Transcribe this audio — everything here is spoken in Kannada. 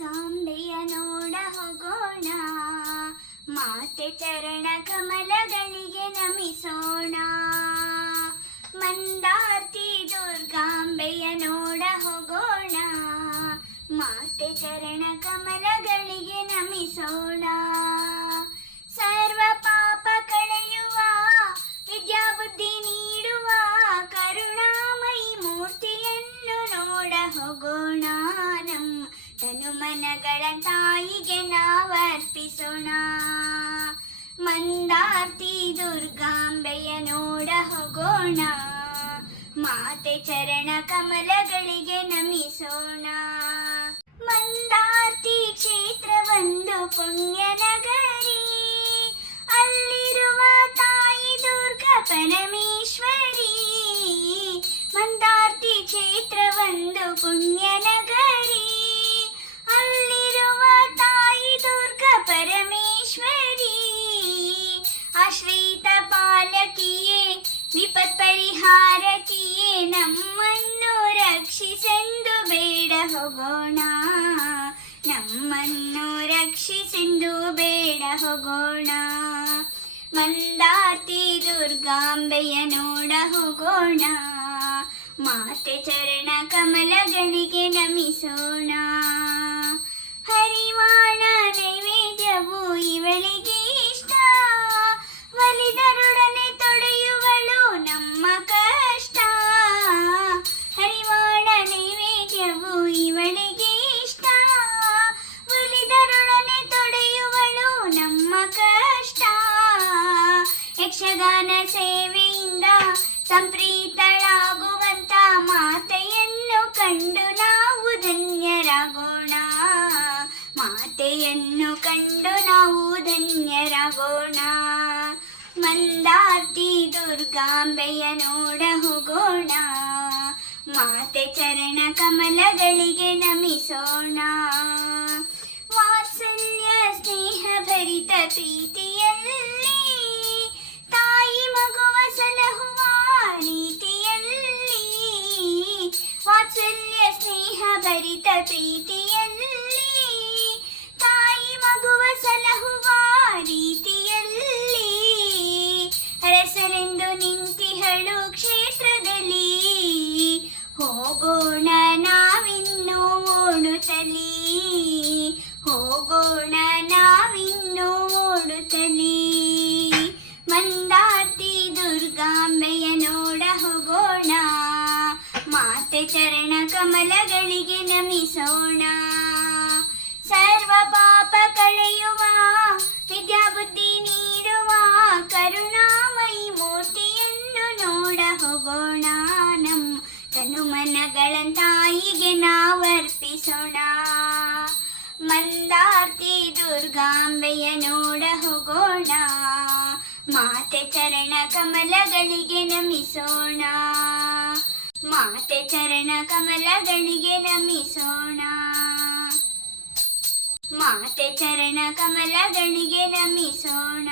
ದುರ್ಗಾಂಬೆಯ ನೋಡ ಹೋಗೋಣ. ಮಾತೆ ಚರಣ ಕಮಲಗಳಿಗೆ ನಮಿಸೋಣ. ಮಂದಾರ್ತಿ ದುರ್ಗಾಂಬೆಯ ನೋಡ ಹೋಗೋಣ. ಮಾತೆ ಚರಣ ಕಮಲಗಳಿಗೆ ತನುಮನಗಳ ತಾಯಿಗೆ ನಾವರ್ಪಿಸೋಣ. ಮಂದಾರ್ತಿ ದುರ್ಗಾಂಬೆಯ ನೋಡ ಹೋಗೋಣ. ಮಾತೆ ಚರಣ ಕಮಲಗಳಿಗೆ ನಮಿಸೋಣ. ಮಂದಾರ್ತಿ ಕ್ಷೇತ್ರವೊಂದು ಪುಣ್ಯ ನಗರಿ ಅಲ್ಲಿರುವ ತಾಯಿ ದುರ್ಗ ಪರಮೇಶ್ವರಿ. ಮಂದಾರ್ತಿ ಕ್ಷೇತ್ರವೊಂದು ಪುಣ್ಯ ಆಶ್ರಿತ ಪಾಲಕಿಯೇ, ವಿಪತ್ ಪರಿಹಾರಕಿಯೇ ನಮ್ಮನ್ನು ರಕ್ಷಿಸೆಂದು ಬೇಡ ಹೋಗೋಣ. ನಮ್ಮನ್ನು ರಕ್ಷಿಸೆಂದು ಬೇಡ ಹೋಗೋಣ. ಮಂದಾತಿ ದುರ್ಗಾಂಬೆಯ ನೋಡ ಹೋಗೋಣ. ಮಾತೆ ಚರಣ ಕಮಲಗಳಿಗೆ ನಮಿಸೋಣ. ಹರಿವಾಣ ನೈವೇದ್ಯವು ಇವಳಿಗೆ ಯಕ್ಷಗಾನ ಸೇವೆಯಿಂದ ಸಂಪ್ರೀತಳಾಗುವಂತ ಮಾತೆಯನ್ನು ಕಂಡು ನಾವು ಧನ್ಯರಾಗೋಣ. ಮಾತೆಯನ್ನು ಕಂಡು ನಾವು ಧನ್ಯರಾಗೋಣ. ಮಂದಾರ್ತಿ ದುರ್ಗಾಂಬೆಯ ನೋಡ ಹೋಗೋಣ. ಮಾತೆ ಚರಣ ಕಮಲಗಳಿಗೆ ನಮಿಸೋಣ. ವಾತ್ಸಲ್ಯ, ಸ್ನೇಹ ಭರಿತ ಪ್ರೀತಿಯಲ್ಲಿ ಭರಿತ ಪ್ರೀತಿಯಲ್ಲಿ ಚರಣ ಕಮಲಗಳಿಗೆ ನಮಿಸೋಣ. ಸರ್ವ ಪಾಪ ಕಳೆಯುವ, ವಿದ್ಯಾಬುದ್ಧಿ ನೀಡುವ, ಕರುಣಾಮಯಿ ಮೂರ್ತಿಯನ್ನು ನೋಡ ಹೋಗೋಣ. ನಮ್ಮ ತನುಮನಗಳ ತಾಯಿಗೆ ನಾವರ್ಪಿಸೋಣ. ಮಂದಾರ್ತಿ ದುರ್ಗಾಂಬೆಯ ನೋಡ ಹೋಗೋಣ. ಮಾತೆ ಚರಣ ಕಮಲಗಳಿಗೆ ನಮಿಸೋಣ. ಮಾತೆ ಚರಣ ಕಮಲಗಳಿಗೆ ನಮಿಸೋಣ. ಮಾತೆ ಚರಣ ಕಮಲಗಳಿಗೆ ನಮಿಸೋಣ.